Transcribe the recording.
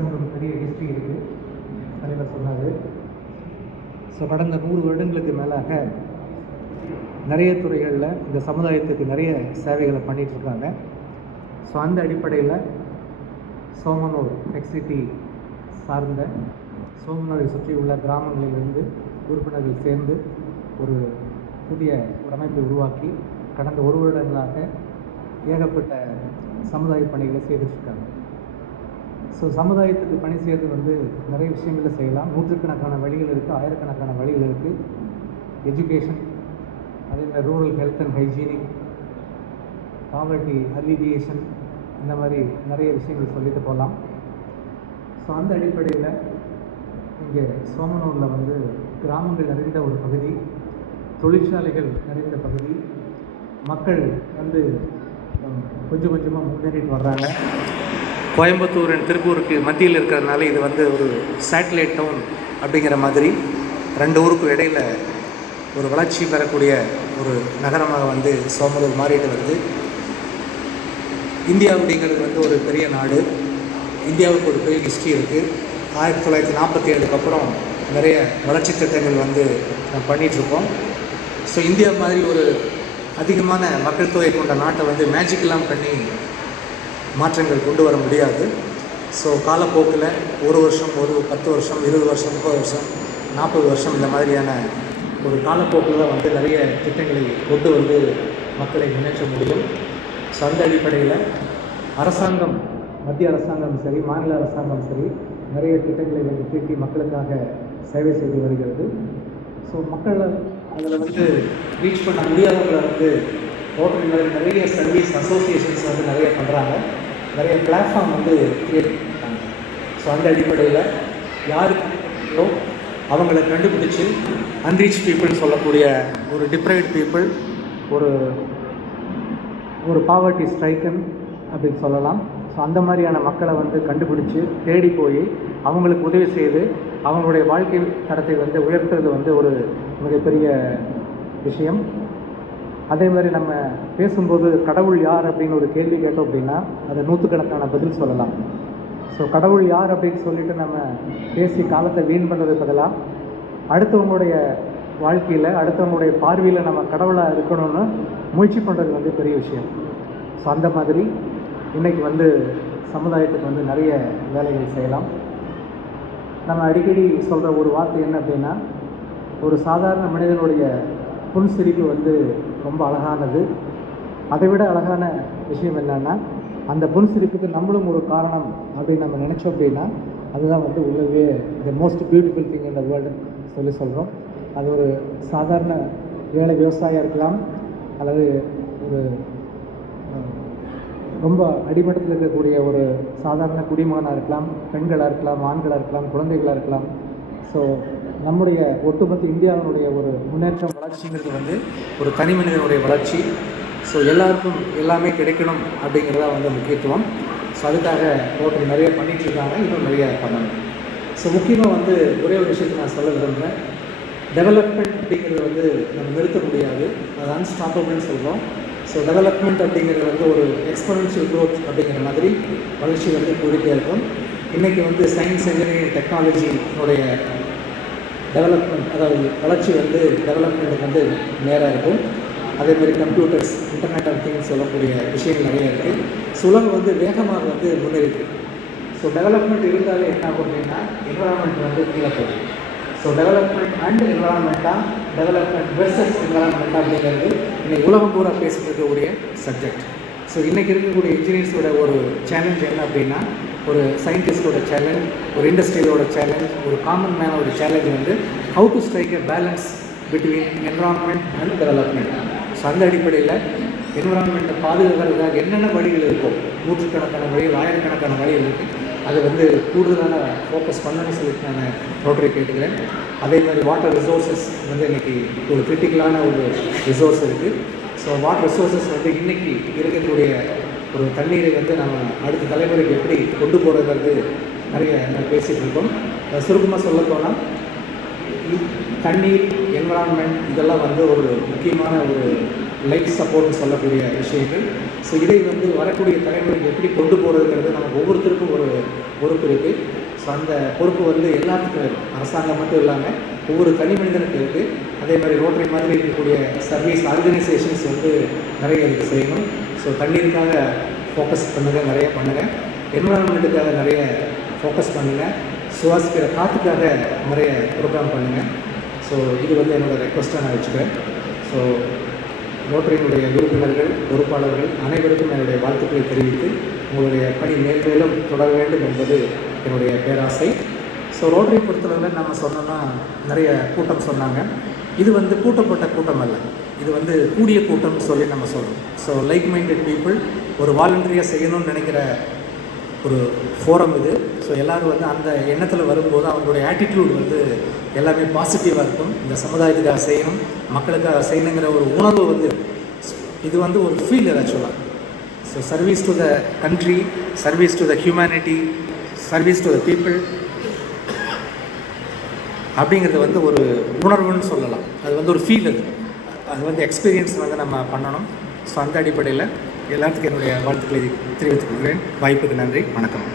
ஆர்எஸ்எஸ்ன்ற ஒரு பெரிய ஹிஸ்ட்ரி இருக்குது, தலைவர் சொன்னார். ஸோ கடந்த 100 வருடங்களுக்கு மேலாக நிறைய துறைகளில் இந்த சமுதாயத்துக்கு நிறைய சேவைகளை பண்ணிகிட்ருக்காங்க. ஸோ அந்த அடிப்படையில் சோமனூர் எக்ஸிட்டி சார்ந்த சோமனூரை சுற்றி உள்ள கிராமங்களிலிருந்து உறுப்பினர்கள் சேர்ந்து ஒரு புதிய ஒரு அமைப்பை உருவாக்கி கடந்த 1 வருடங்களாக ஏகப்பட்ட சமுதாய பணிகளை செய்துட்ருக்காங்க. ஸோ சமுதாயத்துக்கு பணி செய்கிறது நிறைய விஷயங்களை செய்யலாம். நூற்றுக்கணக்கான வழிகள் இருக்குது, ஆயிரக்கணக்கான வழிகள் இருக்குது. எஜுகேஷன், அதேமாதிரி rural health and hygienic, poverty alleviation, இந்த மாதிரி நிறைய விஷயங்கள் சொல்லிட்டு போகலாம். ஸோ அந்த அடிப்படையில் இங்கே சோமனூரில் கிராமங்கள் நிறைந்த ஒரு பகுதி, தொழிற்சாலைகள் நிறைந்த பகுதி, மக்கள் கொஞ்சம் கொஞ்சமாக முன்னேறிட்டு வர்றாங்க. கோயம்புத்தூர் அண்ட் திருப்பூருக்கு மத்தியில் இருக்கிறதுனால இது ஒரு சேட்டலைட் டவுன் அப்படிங்கிற மாதிரி 2 ஊருக்கும் இடையில் ஒரு வளர்ச்சி பெறக்கூடிய ஒரு நகரமாக சோமனூர் மாறிட்டு வருது. இந்தியா அப்படிங்கிறது ஒரு பெரிய நாடு. இந்தியாவுக்கு ஒரு பெரிய ஹிஸ்ட்ரி இருக்குது. 1947க்கு அப்புறம் நிறைய வளர்ச்சி திட்டங்கள் நம்ம பண்ணிகிட்ருக்கோம். ஸோ இந்தியா மாதிரி ஒரு அதிகமான மக்கள் தொகை கொண்ட நாட்டை மேஜிக்கெல்லாம் பண்ணி மாற்றங்கள் கொண்டு வர முடியாது. ஸோ காலப்போக்கில் 1 வருஷம், 10 வருஷம், 20 வருஷம், 30 வருஷம், 40 வருஷம், இந்த மாதிரியான ஒரு காலப்போக்கில் தான் நிறைய திட்டங்களை கொண்டு மக்களை முன்னேற்ற முடியும். ஸோ அந்த அடிப்படையில் அரசாங்கம், மத்திய அரசாங்கம் சரி, மாநில அரசாங்கம் சரி, நிறைய திட்டங்களை தீட்டி மக்களுக்காக சேவை செய்து வருகிறது. ஸோ மக்களை அதில் ரீச் பண்ண முடியாதவங்களை ஹோட்டல்கள் நிறைய சர்வீஸ் அசோசியேஷன்ஸ் நிறைய பண்ணுறாங்க, நிறைய பிளாட்ஃபார்ம் க்ரியேட் பண்ணுறாங்க. ஸோ அந்த அடிப்படையில் யாருக்கோ அவங்கள கண்டுபிடிச்சி அன்ரீச் பீப்புள் சொல்லக்கூடிய ஒரு டிப்ரைவ்ட் பீப்புள், ஒரு பாவர்ட்டி ஸ்ட்ரைக்கன் அப்படின்னு சொல்லலாம். ஸோ அந்த மாதிரியான மக்களை கண்டுபிடிச்சி தேடி போய் அவங்களுக்கு உதவி செய்து அவங்களுடைய வாழ்க்கை தரத்தை உயர்த்துறது ஒரு மிகப்பெரிய விஷயம். அதே மாதிரி நம்ம பேசும்போது கடவுள் யார் அப்படின்னு ஒரு கேள்வி கேட்டோம் அப்படின்னா அதை 100கணக்கான பதில் சொல்லலாம். ஸோ கடவுள் யார் அப்படின்னு சொல்லிட்டு நம்ம பேசி காலத்தை வீண் பண்ணுறது பதிலாக அடுத்தவங்களுடைய வாழ்க்கையில், அடுத்தவங்களுடைய பார்வையில் நம்ம கடவுளாக இருக்கணும்னு முயற்சி பண்ணுறது பெரிய விஷயம். ஸோ அந்த மாதிரி இன்றைக்கி சமுதாயத்துக்கு நிறைய வேலைகள் செய்யலாம். நம்ம அடிக்கடி சொல்கிற ஒரு வார்த்தை என்ன அப்படின்னா, ஒரு சாதாரண மனிதனுடைய புன்சிரிப்பு ரொம்ப அழகானது. அதை விட அழகான விஷயம் என்னென்னா, அந்த புன்சிரிப்புக்கு நம்மளும் ஒரு காரணம் அப்படின்னு நம்ம நினச்சோம் அப்படின்னா அதுதான் உள்ளவே the most beautiful thing in the world சொல்கிறோம். அது ஒரு சாதாரண ஏழை விவசாயியாக இருக்கலாம், அல்லது ஒரு ரொம்ப அடிமட்டத்தில் இருக்கக்கூடிய ஒரு சாதாரண குடிமகனாக இருக்கலாம், பெண்களாக இருக்கலாம், ஆண்களாக இருக்கலாம், குழந்தைகளாக இருக்கலாம். ஸோ நம்முடைய ஒட்டுமொத்த இந்தியாவினுடைய ஒரு முன்னேற்றம், வளர்ச்சிங்கிறது ஒரு தனி மனிதனுடைய வளர்ச்சி. ஸோ எல்லாருக்கும் எல்லாமே கிடைக்கணும் அப்படிங்கிறதா முக்கியத்துவம். ஸோ அதுக்காக ஹோட்டல் நிறைய பண்ணிகிட்ருக்காங்க, இன்னும் நிறைய பண்ணணும். ஸோ முக்கியமாக ஒரே ஒரு விஷயத்தை நான் சொல்ல விரும்புகிறேன். டெவலப்மெண்ட் அப்படிங்கிறது நம்ம நிறுத்த முடியாது, அது அன்ஸ்டாப்பபிள்னு சொல்கிறோம். ஸோ டெவலப்மெண்ட் அப்படிங்கிறது ஒரு எக்ஸ்போனன்ஷியல் க்ரோத் அப்படிங்கிற மாதிரி வளர்ச்சி கூடிட்டே இருக்கும். இன்றைக்கி சயின்ஸ், இன்ஜினியரிங், டெக்னாலஜியோடைய டெவலப்மெண்ட், அதாவது வளர்ச்சி டெவலப்மெண்ட்டுக்கு நேராக இருக்கும். அதேமாதிரி கம்ப்யூட்டர்ஸ், இன்டர்நெட் ஆஃப் திங்ஸ் சொல்லக்கூடிய விஷயங்கள் நிறைய இருக்குது. ஸோ உலகம் வேகமாக முன்னேறிருக்கு. ஸோ டெவலப்மெண்ட் இருந்தாலே என்ன ஆகும் அப்படின்னா என்வரான்மெண்ட் கீழே போகும். ஸோ டெவலப்மெண்ட் அண்ட் என்வரான்மெண்ட்டாக, டெவலப்மெண்ட் வெர்சஸ் என்வரான்மெண்ட்டாக அப்படிங்கிறது இன்றைக்கி உலகம் பூரா பேசிட்டு இருக்கக்கூடிய சப்ஜெக்ட். ஸோ இன்றைக்கி இருக்கக்கூடிய இன்ஜினியர்ஸோட ஒரு சேலஞ்ச் என்ன அப்படின்னா, ஒரு சயின்டிஸ்டோட சேலஞ்ச், ஒரு இண்டஸ்ட்ரியலோட சேலஞ்ச், ஒரு காமன் மேனோட challenge how to strike a balance between environment and development. So அந்த அடிப்படையில் என்வரான்மெண்ட்டை பாதுகாக்கிறதுக்காக என்னென்ன வழிகள் இருக்கும், நூற்றுக்கணக்கான வழிகள், ஆயிரக்கணக்கான வழிகள் இருக்குது. அதை கூடுதலான ஃபோக்கஸ் பண்ணணும்னு சொல்லிட்டு நான் ரோட்டரி கேட்டுக்கிறேன். அதே மாதிரி வாட்டர் ரிசோர்ஸஸ் இன்றைக்கி ஒரு கிரிட்டிக்கலான ஒரு ரிசோர்ஸ் இருக்குது. ஸோ வாட்டர் ரிசோர்ஸஸ் இன்றைக்கி இருக்கக்கூடிய ஒரு தண்ணீரை நம்ம அடுத்த தலைமுறைக்கு எப்படி கொண்டு போகிறது நிறைய பேசிகிட்டு இருக்கோம். சுருக்கமாக சொல்ல போனால் தண்ணீர், என்வரான்மெண்ட் இதெல்லாம் ஒரு முக்கியமான ஒரு லைஃப் சப்போர்ட்னு சொல்லக்கூடிய விஷயங்கள். ஸோ இதை வந்து வரக்கூடிய தலைமுறைக்கு எப்படி கொண்டு போகிறதுங்கிறது நம்ம ஒவ்வொருத்தருக்கும் ஒரு பொறுப்பு இருக்குது. ஸோ அந்த பொறுப்பு வந்து எல்லாத்துக்கும் இருக்கும், அரசாங்கம் மட்டும் இல்லாமல் ஒவ்வொரு தனி மனிதனுக்கு இருக்குது. அதே மாதிரி ரோட்டரி மாதிரி இருக்கக்கூடிய சர்வீஸ் ஆர்கனைசேஷன்ஸ் வந்து நிறைய இதுக்கு செய்யணும். ஸோ தண்ணீருக்காக ஃபோக்கஸ் பண்ணுங்கள், நிறைய பண்ணுங்கள். என்விரான்மெண்ட்டுக்காக நிறைய ஃபோக்கஸ் பண்ணுங்கள். சுவாசிக்கிற காற்றுக்காக நிறைய ப்ரோக்ராம் பண்ணுங்கள். ஸோ இது வந்து என்னோடய ரெக்வஸ்ட்டாக நான் வச்சுக்கிறேன். ஸோ ரோட்டரியினுடைய உறுப்பினர்கள், பொறுப்பாளர்கள் அனைவருக்கும் என்னுடைய வாழ்த்துக்களை தெரிவித்து உங்களுடைய பணி மேல்மேலும் தொடர வேண்டும் என்பது என்னுடைய பேராசை. ஸோ ரோட்டரி பொறுத்தளவில் நம்ம சொன்னோன்னா நிறைய கூட்டம் சொன்னாங்க. இது வந்து கூட்டப்பட்ட கூட்டம் அல்ல, இது வந்து கூடிய கூட்டம்னு சொல்லி நம்ம சொல்லணும். ஸோ லைக் மைண்டட் பீப்புள் ஒரு வாலண்டரியாக செய்யணும்னு நினைக்கிற ஒரு ஃபோரம் இது. ஸோ எல்லோரும் வந்து அந்த எண்ணத்தில் வரும்போது அவங்களுடைய ஆட்டிடியூட் வந்து எல்லாமே பாசிட்டிவாக இருக்கும். இந்த சமுதாயத்துக்காக செய்யணும், மக்களுக்காக செய்யணுங்கிற ஒரு உணர்வு வந்து இது வந்து ஒரு ஃபீல் ஆக்சுவலாக. So service to the country, service to the humanity, service to the people அப்படிங்கிறது வந்து ஒரு உணர்வுன்னு சொல்லலாம். அது வந்து ஒரு ஃபீல், அது வந்து எக்ஸ்பீரியன்ஸ் வந்து நம்ம பண்ணணும். ஸோ அந்த அடிப்படையில் எல்லாத்துக்கும் என்னுடைய வாழ்த்துக்களை தெரிவித்துக் கொள்கிறேன். வாய்ப்புக்கு நன்றி, வணக்கம்.